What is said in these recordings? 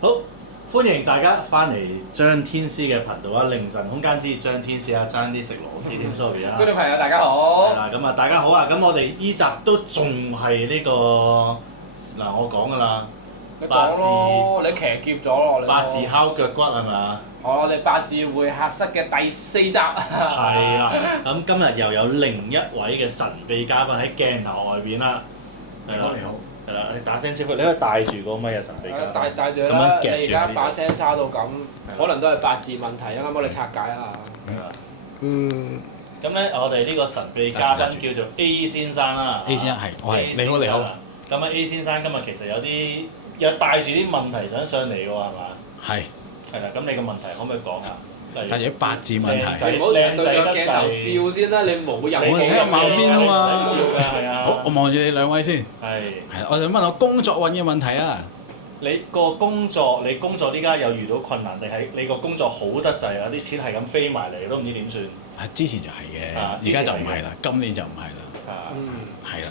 好，歡迎大家翻嚟張天師嘅頻道啊！凌晨空間之張天師啊，爭啲食螺絲添，sorry 啊！觀眾朋友大家好。係啦，咁啊大家好啊！咁我哋依集都仲係呢個嗱，我講㗎啦，你八字講咯，你騎劫咗咯，你八字敲腳骨係咪啊？好，我哋八字會客室嘅第4集。係啦，咁今日又有另一位嘅神秘嘉賓喺鏡頭外邊啦。你好，你好。係啦，你打聲招呼，你可以帶住個咪啊，神秘嘉賓。帶住咁啦，樣夾住你而家呢度把聲沙到咁，可能都係八字問題，啱啱幫你拆解啦。係啦。嗯咁咧，我哋呢個神秘嘉賓叫做 A 先生啦。 ，A 先生係，我係 A 你好，你好。咁啊 A 先生今日其實有帶住啲問題想上嚟喎，係嘛？係。係啦，咁你個問題可唔可以講下？帶住啲八字問題。你唔好成日對住個鏡頭笑先啦，你冇人我睇下貌邊啊嘛唔使笑㗎，係啊。好，我望住你兩位先。係。係，我想問我工作運嘅問題啊。你工作呢家有遇到困難，定係你個工作好得滯啊？啲錢係咁飛埋嚟，都唔知點算。係之前就係嘅，啊而家就唔係啦，今年就唔係啦。啊。係啦，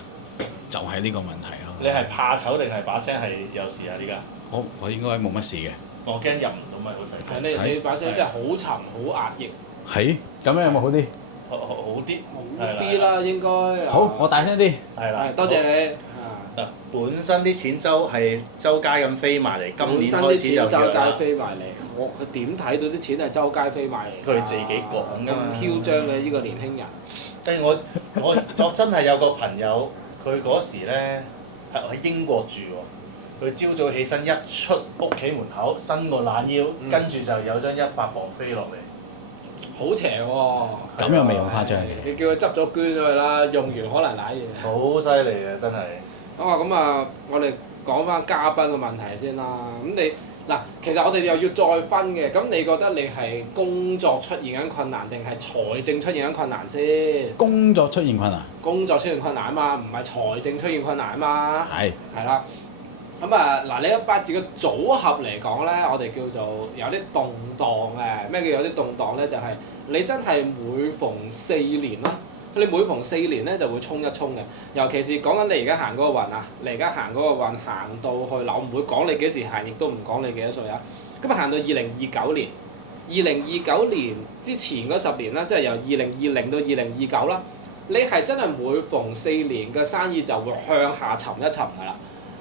就係呢個問題咯。你係怕醜定係把聲係有事啊？呢家？我應該冇乜事嘅。我驚入唔到咪好細聲。你把聲真係好沉，好壓抑。係。咁樣有冇好啲？好啲。好啲啦，應該。好，我大聲啲。係啦。多謝你。嗱，本身啲錢周街咁飛埋嚟，今年開始又周街飛埋嚟，佢點睇到啲錢係周街飛埋嚟？佢自己講㗎嘛。咁囂張嘅呢個年輕人。跟住我真係有個朋友，佢嗰時咧係喺英國住喎，佢朝早起身一出屋企門口，伸個懶腰，跟住就有張100磅飛落嚟。好邪喎！咁又未咁誇張嘅。你叫佢執咗捐咗佢啦，用完可能賴嘢。好犀利嘅真係。咁我哋講翻嘉賓嘅問題先啦。咁你嗱，其實我哋又要再分嘅。咁你覺得你係工作出現緊困難，定係財政出現緊困難先？工作出現困難。工作出現困難啊嘛，唔係財政出現困難啊嘛。係。係啦。嗱，你個八字嘅組合嚟講咧，我哋叫做有啲動盪嘅。咩叫有啲動盪咧？就係你真係每逢4年啦。你每逢4年咧就會衝一衝嘅，尤其是講緊你而家行嗰個運啊，你而家行嗰個運行到去嗱，我唔會講你幾時行，亦都唔講你幾多歲啊。咁行到2029年，2029年之前嗰10年啦，即係由2020到2029啦，你係真係每逢4年嘅生意就會向下沉一沉㗎啦，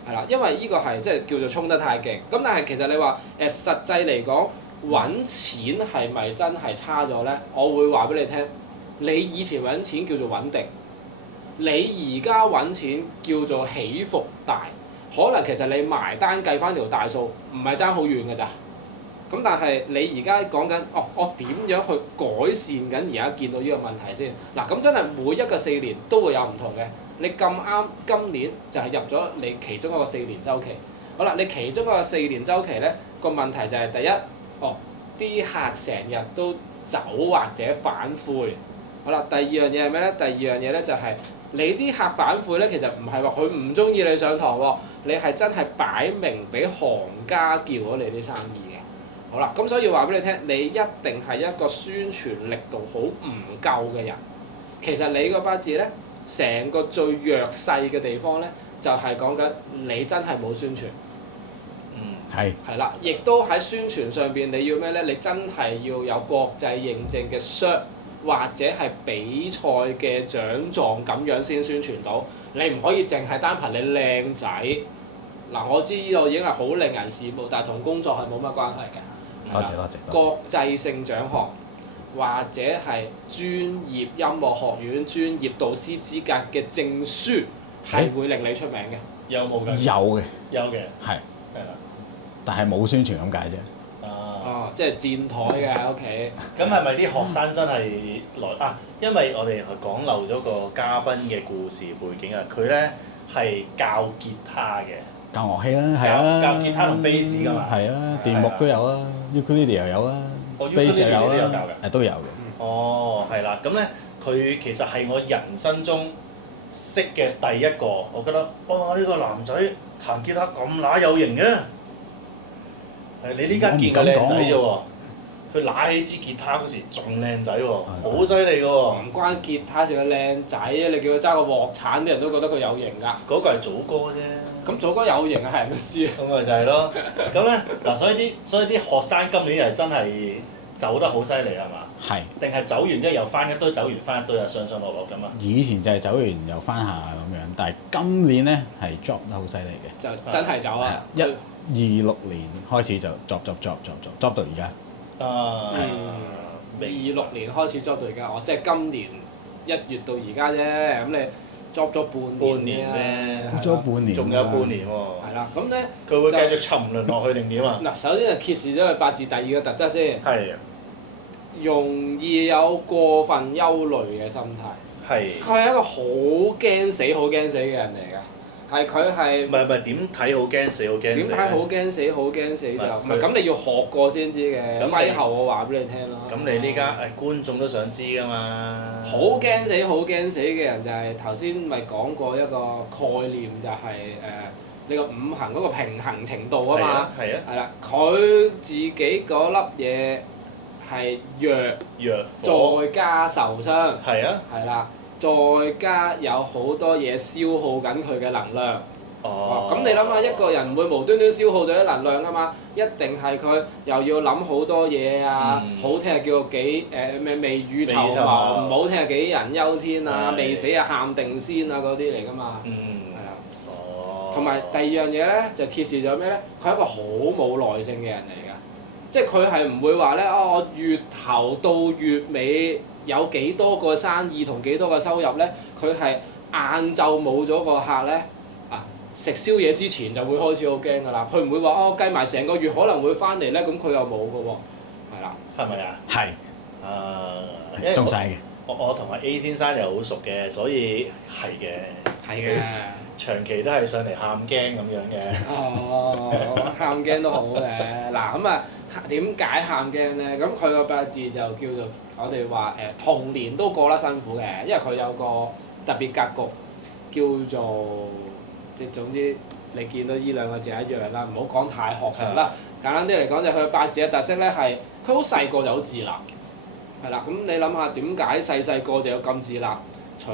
係啦，因為呢個係即係叫做衝得太勁。咁但係其實你話實際嚟講揾錢係咪真係差咗咧？我會話俾你聽。你以前揾錢叫做穩定，你而家揾錢叫做起伏大，可能其實你埋單計翻條大數，唔係爭好遠㗎咋。咁但係你而家講緊，我點樣去改善緊而家見到呢個問題先？嗱，咁真係每一個4年都會有唔同嘅。你咁啱今年就係入咗你其中一個4年週期。好啦，你其中一個4年週期咧，個問題就係第一，啲客成日都走或者反悔。好啦，第二樣嘢係咩咧？第二樣嘢咧就係你啲客反悔咧，其實唔係話佢唔中意你上堂喎，你係真係擺明俾行家叫咗你啲生意嘅。好啦，咁所以話俾你聽，你一定係一個宣傳力度好唔夠嘅人。其實你個八字咧，成個最弱勢嘅地方咧，就係講緊你真係冇宣傳。係。係啦，亦都喺宣傳上邊你要咩咧？你真係要有國際認證嘅 cert。或者係比賽嘅獎狀咁樣先宣傳到，你唔可以淨係單憑你靚仔。嗱，我知呢度已經係好令人羨慕，但係同工作係冇乜關係嘅。多謝。國際性獎項，或者係專業音樂學院專業導師資格嘅證書，係會令你出名嘅。有冇㗎？有嘅。有嘅。係。係啦。但係冇宣傳咁解啫。即係戰台嘅喺屋企。咁係咪啲學生真係因為我哋講漏咗個嘉賓嘅故事背景啊，佢咧係教吉他嘅。教樂器啦，係啊。教吉他同 bass 㗎嘛。係啊，電木都有啦 ukulele 又有啦 bass 又有啦。都有嘅。哦，係啦，咁咧佢其實係我人生中識嘅第一個，我覺得哇呢個男仔彈吉他咁乸有型嘅。你呢家見個靚仔啫喎，佢揦起支吉他嗰時仲靚仔喎，好犀利嘅喎。唔關吉他事，佢靚仔啊！你叫佢揸個鑊鏟，啲人都覺得佢有型㗎。嗰個係祖哥啫。咁祖哥有型係人都知啊。咁咪就係咯。咁咧嗱，所以啲學生今年係真係走得好犀利係嘛？係。定係走完之後又翻一堆，走完翻一堆又上上落落咁啊？以前就係走完又翻下咁樣，但係今年咧係 drop 得好犀利嘅。就真係走啊！26年開始就 drop 到而家。26年開始 job 到而家，即係今年1月到而家啫，咁你 job 咗半年啫，咗半年，仲有半年喎。係啦，咁咧佢會繼續沉淪落去定點啊？嗱，首先就揭示咗佢八字第二個特質先。係。容易有過分憂慮嘅心態。係。佢係一個好驚死嘅人嚟㗎。佢係。唔係點睇好驚死好驚死？點睇好驚死就唔係咁，你要學過先知嘅。咁咪後我話俾你聽咯。咁你呢家觀眾都想知㗎嘛？好驚死嘅人就係頭先咪講過一個概念，就係你個五行嗰個平衡程度啊嘛。係啊。係啦，佢自己嗰粒嘢係弱，再加受傷。係啊。係啦，再加有好多嘢消耗緊佢嘅能量。咁你諗下，一個人唔會無端端消耗咗啲能量㗎嘛，一定係佢又要諗好多嘢啊，好聽係叫幾未雨綢繆，唔好聽係杞人憂天啊，未死啊喊定先啊嗰啲嚟㗎嘛。係啦。同埋第二樣嘢咧，就揭示咗咩咧？佢係一個好冇耐性嘅人嚟㗎，即係佢係唔會話咧，我月頭到月尾有幾多個生意同幾多個收入咧？佢係晏晝冇咗個客咧。食宵夜之前就會開始好驚㗎啦，佢唔會話計埋成個月可能會翻嚟咧，咁佢又冇㗎喎，係啦。係咪啊？係。中晒嘅。我同阿 A 先生又好熟嘅，所以係嘅。係嘅。長期都係上嚟喊驚咁樣嘅。喊驚都好嘅。嗱咁啊，點解喊驚咧？咁佢個八字就叫做我哋話童年都過得辛苦嘅，因為佢有個特別格局叫做。即總之，你見到呢兩個字一樣啦，唔好講太學術啦。簡單啲嚟講，就佢八字嘅特色咧係，佢好細個就好自立，係啦。咁你諗下點解細個就要咁自立？除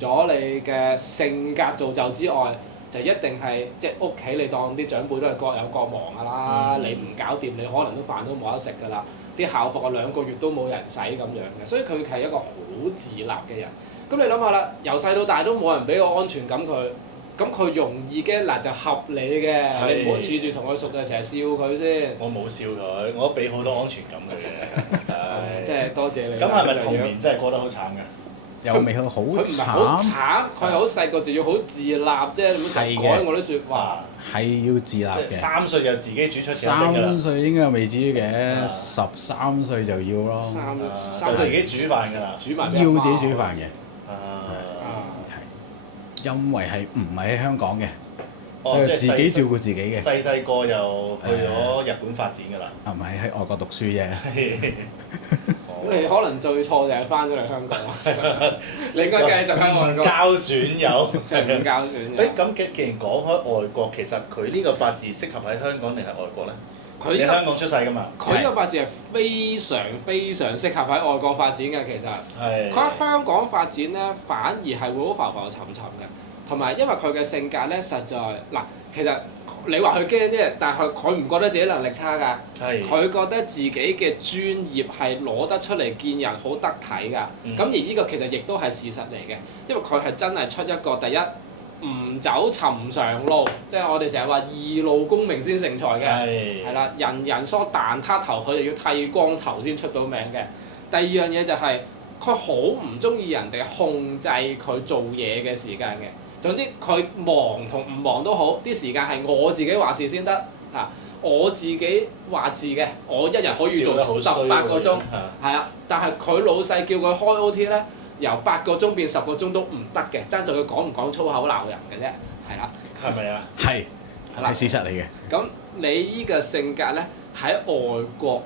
咗你嘅性格造就之外，就一定係即屋企你當啲長輩都係各有各忙㗎啦。你唔搞掂，你可能都飯都冇得食㗎啦。啲校服2個月都冇人洗咁樣嘅，所以佢係一個好自立嘅人。咁你諗下啦，由細到大都冇人俾個安全感佢。咁佢容易嘅嗱就合理嘅，你唔好恃住同佢熟嘅成日笑佢先。我冇笑佢，我都俾好多安全感佢嘅。即係多謝你。咁係咪童年真係過得好慘㗎？又未去好慘。佢唔係好慘，佢係好細個就要好自立啫，咁成改我啲説話。係要自立嘅。3歲就自己煮出嘅。3歲應該未至於嘅，13歲就要咯。就自己煮飯㗎啦。要自己煮飯嘅。因為係唔係喺香港嘅，所以自己照顧自己嘅。細個就去咗日本發展㗎啦。唔係喺外國讀書啫。咁你可能最錯就係翻咗嚟香港。你應該繼續喺外國。交損友。唔交損友。咁既然講開外國，其實佢呢個八字適合喺香港定係外國咧？你香港出世㗎嘛？佢呢個八字係非常適合喺外國發展嘅，其實。係。佢喺香港發展咧，反而係會好浮浮沉沉嘅，同埋因為佢嘅性格咧，實在嗱，其實你話佢驚啫，但係佢唔覺得自己能力差㗎。係。佢覺得自己嘅專業係攞得出嚟見人好得體㗎。咁而呢個其實亦都係事實嚟嘅，因為佢係真係出一個第一。唔走尋常路，即係我哋成日話二路功名先成才嘅，係啦，人人梳蛋撻頭，佢就要剃光頭先出到名嘅。第二樣嘢就係佢好唔中意人哋控制佢做嘢嘅時間嘅。總之佢忙同唔忙都好，啲時間係我自己話事先得嚇，我自己話事嘅，我一日可以做18個鐘，係啊，但係佢老細叫佢開 OT 咧。由8個鐘變10個鐘都唔得嘅，爭在佢講唔講粗口鬧人嘅啫，係啦。係咪啊？係。係事實嚟嘅。咁你依個性格咧，喺外國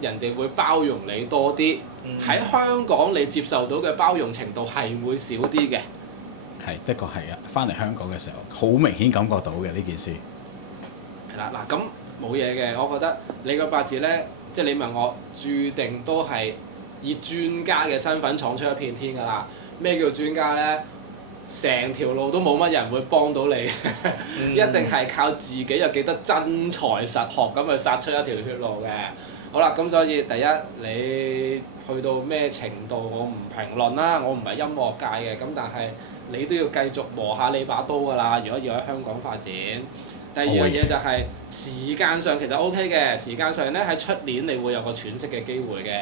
人哋會包容你多啲，喺香港你接受到嘅包容程度係會少啲嘅。係，的確係啊！翻嚟香港嘅時候，好明顯感覺到嘅呢件事。係啦，嗱咁冇嘢嘅，我覺得你個八字咧，即係你問我，註定都係以專家嘅身份闖出一片天㗎啦！咩叫專家咧？成條路都冇乜人會幫到你，一定係靠自己又記得真材實學咁去殺出一條血路嘅。好啦，咁所以第一你去到咩程度我唔評論啦，我唔係音樂界嘅，咁但係你都要繼續磨下你把刀㗎啦。如果要喺香港發展，第二樣嘢就係時間上其實 OK 嘅，時間上咧喺出年你會有個喘息嘅機會嘅，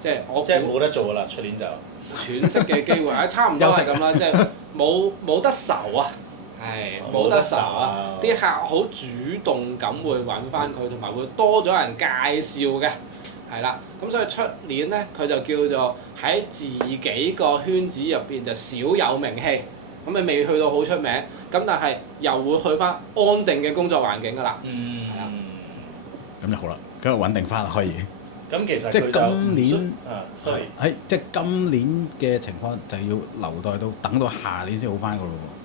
即係我即係冇得做㗎啦，出年就喘息嘅機會，差唔多係咁啦，即係冇得愁啊！係冇得愁啊！啲客好主動咁會揾翻佢，同埋會多咗人介紹嘅，係啦。咁所以出年咧，佢就叫做喺自己個圈子入邊就少有名氣，咁你未去到好出名，咁但係又會去翻安定嘅工作環境㗎啦。係啦。咁就好啦，咁就穩定翻啦，可以。咁其實即係今年sorry，喺即係今年嘅情況就要留待到等到下年先好翻㗎咯喎。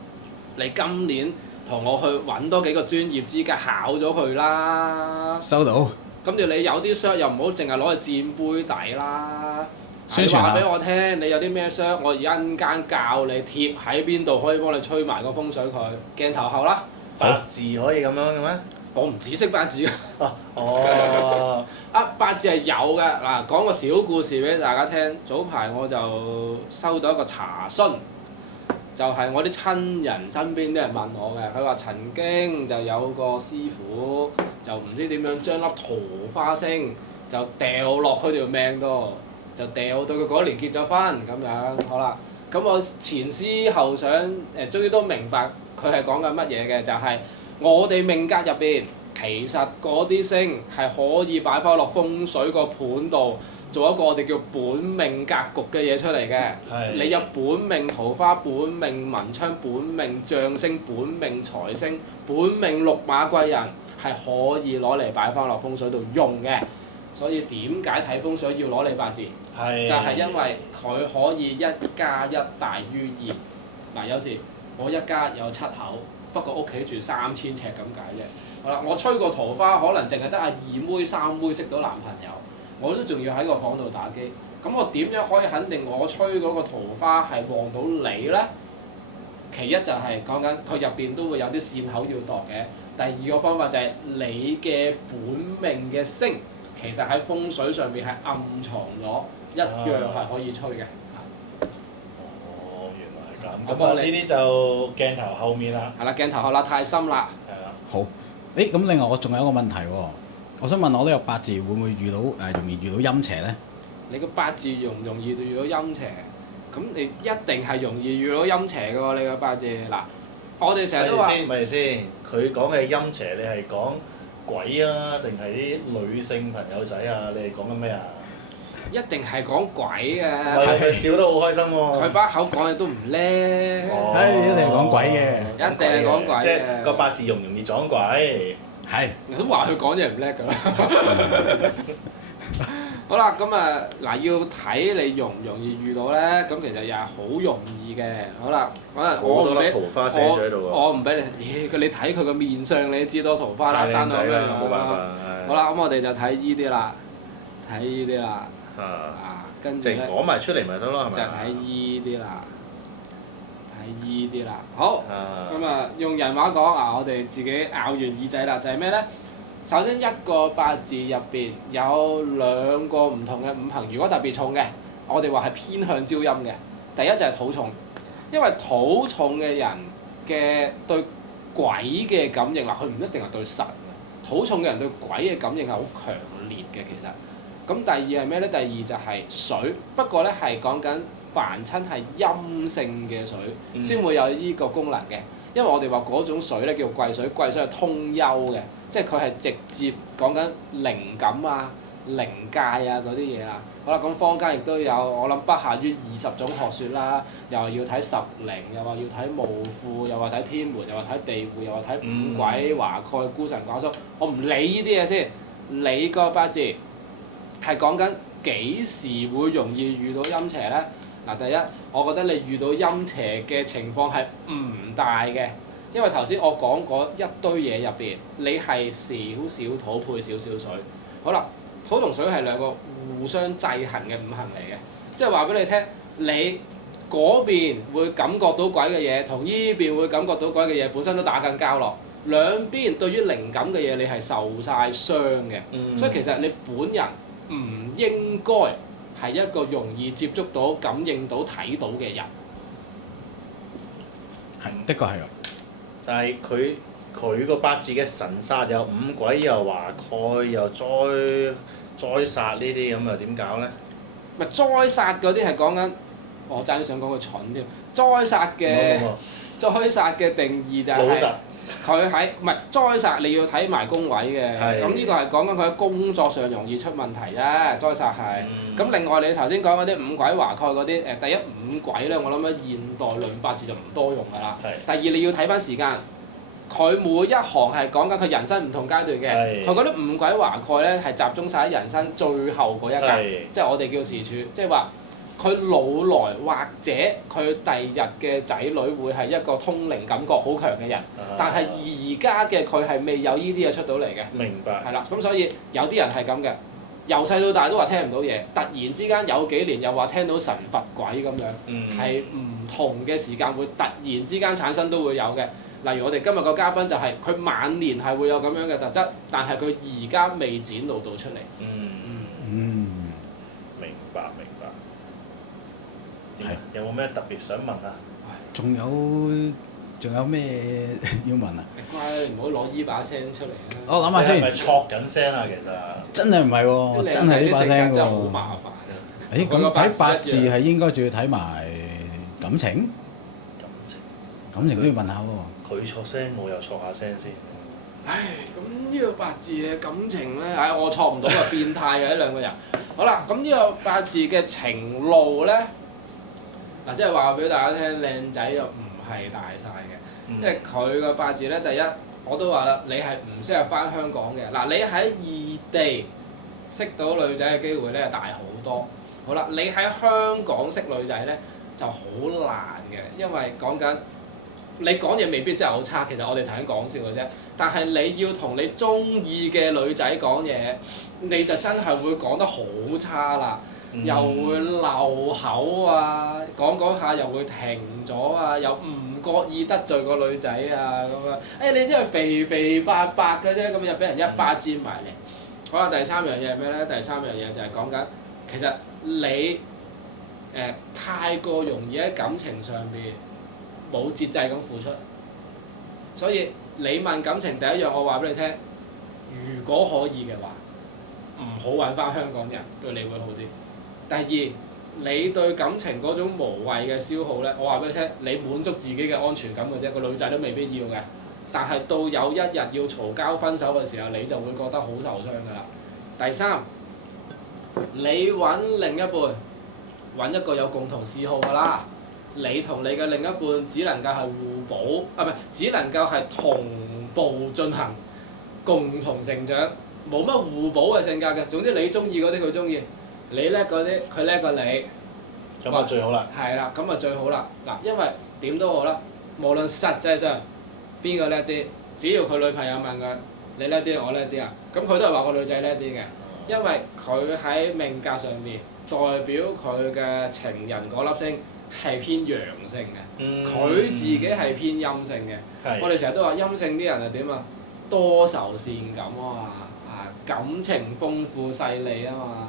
你今年同我去揾多幾個專業資格考咗佢啦。收到。跟住你有啲 cert 又唔好淨係攞去佔杯底啦。宣傳下。你話俾我聽，你有啲咩 cert，我而家陣間教你貼喺邊度，可以幫你吹埋個風水佢。鏡頭後啦。八字可以咁樣嘅咩？我唔只識八字。哦。八字係有嘅。嗱，講個小故事俾大家聽。早排我就收到一個查詢。就係我啲親人身邊啲人問我嘅，佢話曾經就有個師傅就唔知點樣將粒桃花星就掉落佢條命度，就掉到佢嗰年結咗婚咁樣，好啦。咁我前思後想終於都明白佢係講緊乜嘢嘅，就係我哋命格入邊其實嗰啲星係可以擺翻落風水個盤度。做一個我哋叫本命格局嘅嘢出嚟嘅，你有本命桃花、本命文昌、本命將星、本命財星、本命六馬貴人，係可以攞嚟擺翻落風水度用嘅。所以點解睇風水要攞你八字？就係因為佢可以1+1大於2。嗱，有時我一家有7口，不過屋企住3000尺咁解啫。好啦，我吹個桃花，可能淨係得2妹3妹識到男朋友。我都仲要喺個房度打機，咁我點樣可以肯定我吹嗰個桃花係旺到你呢？其一就係講緊佢入邊都會有啲線口要度嘅。第二個方法就係你嘅本命嘅星，其實喺風水上邊係暗藏咗，一樣係可以吹嘅。哦，原來係咁。咁啊，呢啲就鏡頭後面啦。係啦，鏡頭後啦，太深啦。係啦。好，咁另外我仲有一個問題喎。我想問我呢個八字會唔會遇到容易遇到陰邪咧？你個八字容唔容易遇到陰邪？咁你一定係容易遇到陰邪嘅喎，你個八字嗱，我哋成日都話。咪先，佢講嘅陰邪，你係講鬼啊，定係啲女性朋友仔啊？你係講緊咩啊？一定係講鬼嘅。佢笑得好開心喎。佢把口講嘢都唔叻。一定係講鬼嘅。一定係講鬼嘅。即係個八字容唔容易撞鬼？係。都話佢講嘢唔叻㗎啦。好啦，咁啊嗱，要睇你容唔容易遇到咧，咁其實又係好容易嘅。好啦，可能我唔俾我唔俾你，你睇佢個面相，你知道桃花啦，生到咩樣冇辦法。好啦，咁我哋就睇依啲啦，睇依啲啦。跟住咧。講埋出嚟咪得咯，係咪？就睇依啲啦。依啲啦，好，咁啊用人話講我哋自己咬完耳仔啦，就係咩咧？首先一個八字入邊有2個唔同嘅五行，如果特別重嘅，我哋話係偏向招陰嘅。第一就係土重，因為土重嘅人嘅對鬼嘅感應佢唔一定係對神嘅，土重嘅人對鬼嘅感應係好強烈嘅其實。咁第二係咩咧？第二就係水，不過咧係講緊。凡親係陰性嘅水，先會有呢個功能嘅。因為我哋話嗰種水咧叫貴水，貴水係通幽嘅，即係佢係直接講緊靈感啊、靈界啊嗰啲嘢啊。好啦，咁坊間亦都有，我諗不下於20種學説啦，又話要睇十靈，又話要睇墓庫，又話睇天門，又話睇地戶，又話睇五鬼華蓋、孤神寡宿。我唔理呢啲嘢先，你個八字係講緊幾時會容易遇到陰邪咧？嗱，第一，我覺得你遇到陰邪嘅情況係唔大嘅，因為頭先我講嗰一堆嘢入邊，你係少少土配少少水。好啦，土同水係2個互相制衡嘅五行嚟嘅，即係話俾你聽，你嗰邊會感覺到鬼嘅嘢，同依邊會感覺到鬼嘅嘢，本身都打緊交咯。兩邊對於靈感嘅嘢，你係受晒傷嘅，所以其實你本人唔應該係一個容易接觸到、感應到、睇到嘅人。係，的確係啊。但係佢個八字嘅神煞又五鬼又華蓋又災殺呢啲咁又點搞咧？咪災殺嗰啲係講緊，我爭啲想講佢蠢添。災殺嘅定義就係、是。佢喺唔係災殺，你要睇埋宮位嘅。咁呢個係講緊佢喺工作上容易出問題啫。災殺係。咁另外你頭先講嗰啲五鬼華蓋嗰啲，第一五鬼咧，我諗喺現代論八字就唔多用㗎啦。第二你要睇翻時間，佢每一行係講緊佢人生唔同階段嘅。佢嗰啲五鬼華蓋咧係集中晒喺人生最後嗰一格，即係我哋叫時柱，即係話。佢老來或者佢第日嘅仔女會係一個通靈感覺好強嘅人，但係而家嘅佢係未有呢啲嘢出到嚟嘅。明白。係啦，咁所以有啲人係咁嘅，由細到大都話聽唔到嘢，突然之間有幾年又話聽到神佛鬼咁樣，係唔同嘅時間會突然之間產生都會有嘅。例如我哋今日個嘉賓就係佢晚年係會有咁樣嘅特質，但係佢而家未展露到出嚟。係。有冇咩特別想問啊？仲有咩要問啊？乖，唔好攞依把聲出嚟啊！我諗下先。係咪錯緊聲啊？其實。真係唔係喎？真係呢把聲喎。真係好麻煩啊！咁睇八字係應該仲要睇埋感情？感情都要問下喎。佢錯聲，我又錯下聲先。唉，咁呢個八字嘅感情咧，我錯唔到啊！變態嘅呢兩個人。好啦，咁呢個八字嘅情路咧。嗱，即係話俾大家聽，靚仔又唔係大晒嘅，因為佢個八字咧，第一我都話啦，你係唔適合翻香港嘅。嗱，你喺異地識到女仔嘅機會咧，大好多。好啦，你喺香港識女仔咧就好難嘅，因為講緊你講嘢未必真係好差，其實我哋頭先講笑嘅啫。但係你要同你中意嘅女仔講嘢，你就真係會講得好差啦。又會漏口啊，講下又會停咗啊，又唔覺意得罪個女仔啊咁樣。你真係肥肥白白嘅啫，咁又俾人一巴尖埋嚟。好啦，第三樣嘢係咩咧？第三樣嘢就係講緊，其實你太過容易喺感情上邊冇節制咁付出，所以你問感情第一樣，我話俾你聽，如果可以嘅話，唔好揾翻香港人，對你會好啲。第二，你對感情嗰種無謂嘅消耗咧，我話俾你聽，你滿足自己嘅安全感嘅啫，個女仔都未必要嘅。但係到有一日要嘈交分手嘅時候，你就會覺得好受傷㗎啦。第三，你揾另一半，揾一個有共同嗜好㗎啦。你同你嘅另一半只能夠係互補，只能夠係同步進行，共同成長，冇乜互補嘅性格嘅。總之你中意嗰啲佢中意。你叻嗰啲，佢叻過你，咁啊最好啦。係啦，咁啊最好啦。嗱，因為點都好啦，無論實際上邊個叻啲，只要佢女朋友問佢你叻啲，我叻啲啊，咁佢都係話個女仔叻啲嘅，因為佢喺命格上面代表佢嘅情人嗰粒星係偏陽性嘅，佢自己係偏陰性嘅。我哋成日都話陰性啲人係點啊？多愁善感啊嘛，感情豐富細膩啊嘛。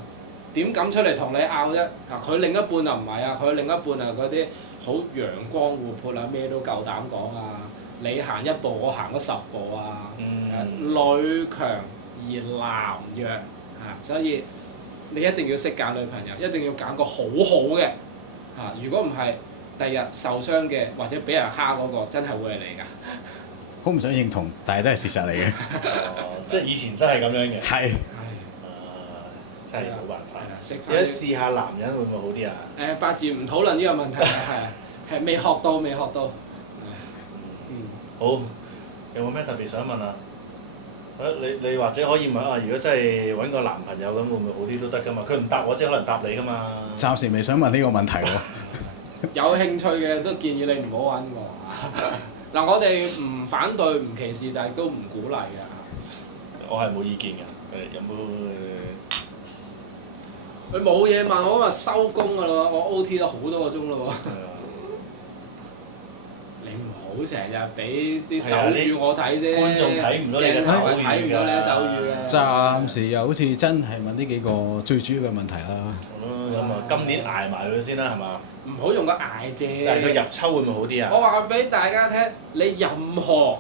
點敢出嚟同你拗啫？佢另一半就唔係啊，佢另一半啊嗰啲好陽光活潑啊，咩都夠膽講啊！你行一步，我行咗10步啊！女強而男弱所以你一定要識揀女朋友，一定要揀個好好嘅如果唔係，第日受傷嘅或者俾人蝦嗰個，真係會係你㗎。好唔想認同，但係都係事實嚟嘅。即係以前真係咁樣嘅。係。真係冇辦法。而家試下男人會唔會好啲啊？八字唔討論呢個問題係未學到。好，有冇咩特別想問啊？你或者可以問啊，如果真係揾個男朋友咁，會唔會好啲都得㗎嘛？佢唔答我，即係可能答你㗎嘛。暫時未想問呢個問題喎。有興趣嘅都建議你唔好揾我。嗱，我哋唔反對唔歧視，但係都唔鼓勵㗎。我係冇意見㗎。有冇？佢冇嘢問我，咪收工㗎咯，我 O.T. 咗好多個鐘咯喎。你唔好成日俾啲手語我睇啫，觀眾睇唔到你嘅手語㗎，睇唔到你嘅手語嘅。暫時又好似真係問呢幾個最主要嘅問題啦。咁啊，今年捱埋佢先啦，係嘛？唔好用個捱字。但係佢入秋會唔會好啲啊？我話俾大家聽，你任何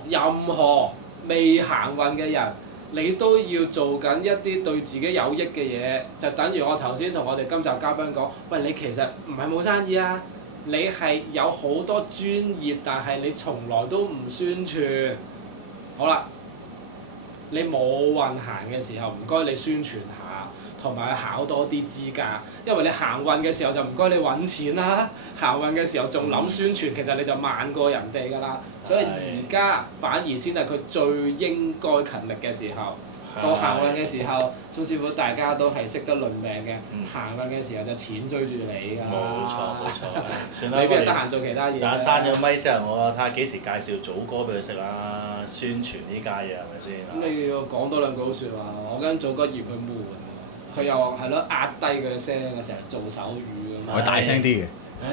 未行運嘅人，你都要做緊一啲對自己有益嘅嘢，就等於我頭先同我哋今集嘉賓講，喂，你其實唔係冇生意啊，你係有好多專業，但係你從來都唔宣傳。好啦，你冇運行嘅時候，唔該你宣傳下，同埋考多啲資格，因為你行運嘅時候就唔該你揾錢啦，行運嘅時候仲諗宣傳，其實你就慢過人哋㗎啦。所以而家反而先係佢最應該勤力嘅時候。到行運嘅時候，鐘師傅大家都係識得論命嘅。行運嘅時候就錢追住你㗎啦。冇錯，算啦。你邊有得閒做其他嘢？陣間閂咗咪之後，我睇下幾時介紹祖哥俾佢識啦，宣傳呢家嘢係咪先？咁你要講多兩句好説話，我跟祖哥嫌佢悶，佢又係咯壓低佢嘅聲，成日做手語咁。我大聲啲嘅。唉。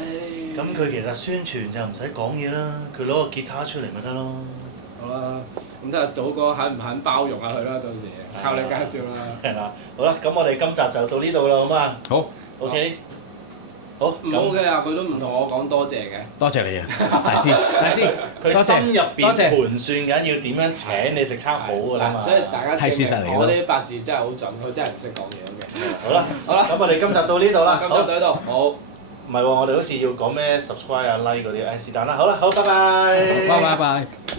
咁佢其實宣傳就唔使講嘢啦，佢攞個吉他出嚟咪得咯。好啦，咁睇下祖哥肯唔肯包容下佢啦，到時靠你介紹啦。係啦，好啦，咁我哋今集就到呢度啦，好嘛？好。OK。好。唔 OK 啊！佢都唔同我講多謝嘅。多謝你啊，大師，大師。佢心入邊多謝盤算緊要點樣請你食餐好㗎啦嘛。所以大家係事實嚟㗎我啲八字真係好準，佢真係唔識講嘢嘅。好啦，咁我哋今集到呢度啦。今集到呢度，好。唔係喎，我哋好似要講咩 subscribe 啊 like 嗰啲，誒是但啦，好啦，好，拜拜。拜拜。